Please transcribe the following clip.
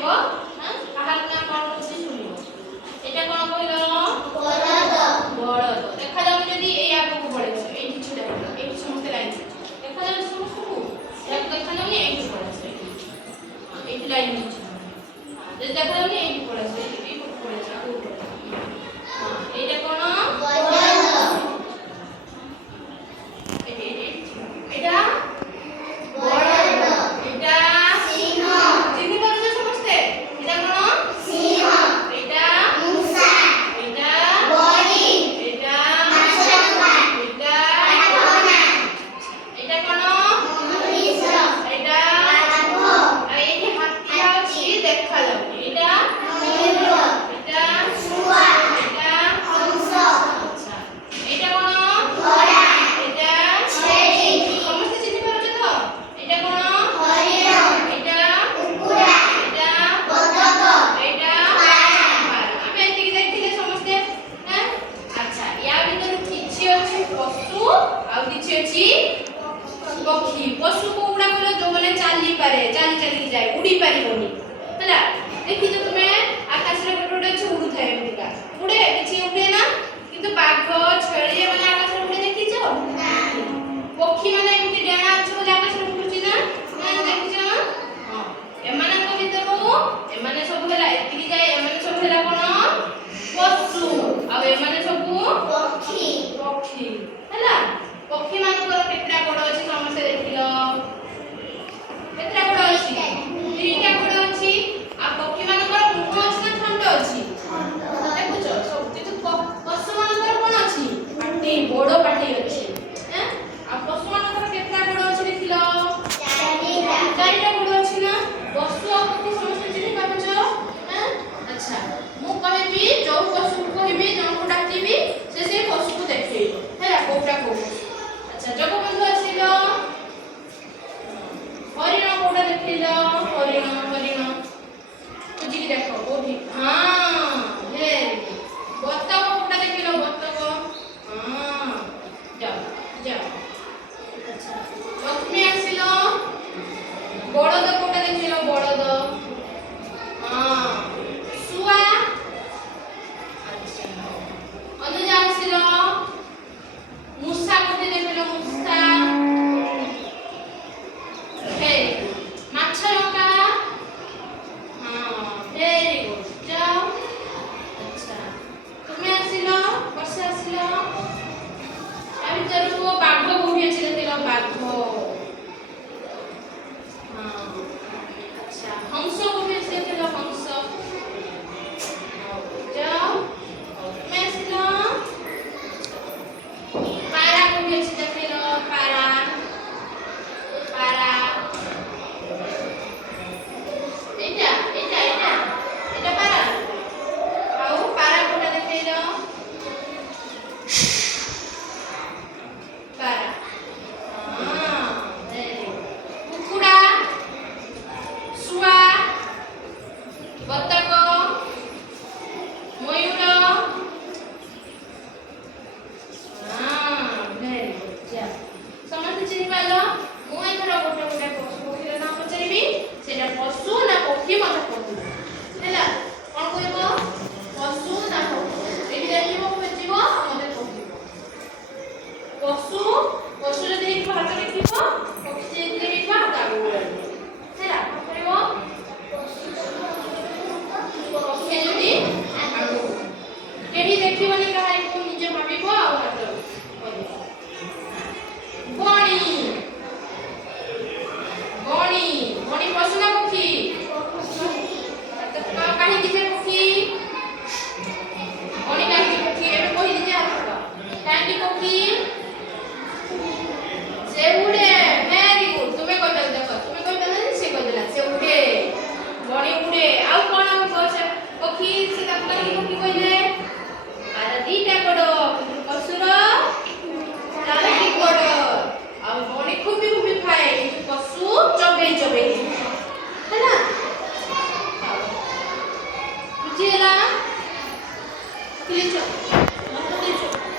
କହିବ କାହାର ନା କଣ କହୁଛି ଶୁଣିବ। ଏଟା କଣ କହିଲ? ବଳଦ। ଦେଖାଯାଉ ଯଦି ଏଇ ଆଗକୁ ପଳେଇବ ଏଇଠି ଛିଡ଼ା ହେଇଯିବ ଏଇଠି ସମସ୍ତେ ଲାଇନ୍ ଦେଖାଯାଉଛି ସମସ୍ତଙ୍କୁ ଏହାକୁ ଦେଖାଯାଉନି ଏଇଠି ପଳେଇବ ଏଇଠି ଲାଇନ୍ ହେଇଛି ଯଦି ଦେଖାଯାଉନି ଏଇଠି ପଳେଇବ ଏଇଠି ପଳେଇବ ଆଗକୁ ପଳେଇବ। ଏଇଟା କଣ? ଏଇଟା पक्षी पशु को उड़ा गलो जो माने चाली पारे चाली चाली जाए उड़ी पारिबोनी हला देखि जो तुमे आकाश रे गोटे गोटे उड़ू थाए एमिका उड़े किछि उड़े ना किंतु बाघ छेଳି माने आकाश रे उड़े देखि जो ना पक्षी माने एमति डेणा अछि बोले आकाश रे उड़ुची ना ना देखि जो हां एमाने को भितरु एमाने सब होला एतिकी जाए एमाने सब होला कोन पशु आ एमाने सब पक्षी पक्षी हला पक्षी मानकर केतरा गोड़ अछि समस्या देखिलो केतरा गोड़ अछि तीनटा गोड़ अछि आ पक्षी मानकर मुख अछि ना थंड अछि देखुछो सब किछु पशु मानकर कोन अछि पाटी बड़ पाटी अछि हैं आ पशु मानकर केतरा गोड़ अछि देखिलो चारिटा गोड़ अछि ना पशु आ पक्षी समस्या चिन्हि पाबछो हैं अच्छा मु कहबी जो पशु को कहबी जनको डाकिबी से पशु को देखैबो हैला कोटा को अच्छा जगबंधु आसिलो हरिण कोटा देखिलो हरिण हरिण तुझी देखो कोठी हां हे बतक कोटा देखिलो बतक हां जाओ जाओ अच्छा लक्ष्मी आसिलो बड़द कोटा देखिलो बड़द हां सुआ अच्छा अनुजा आसिलो मूसा कोटे देखिलो मूसा हे माछरका हां वेरी गुड जाओ अच्छा तुमे आसिलो वर्षा आसिलो आ भीतर बाघ कोठी अछि देखिलो बाघ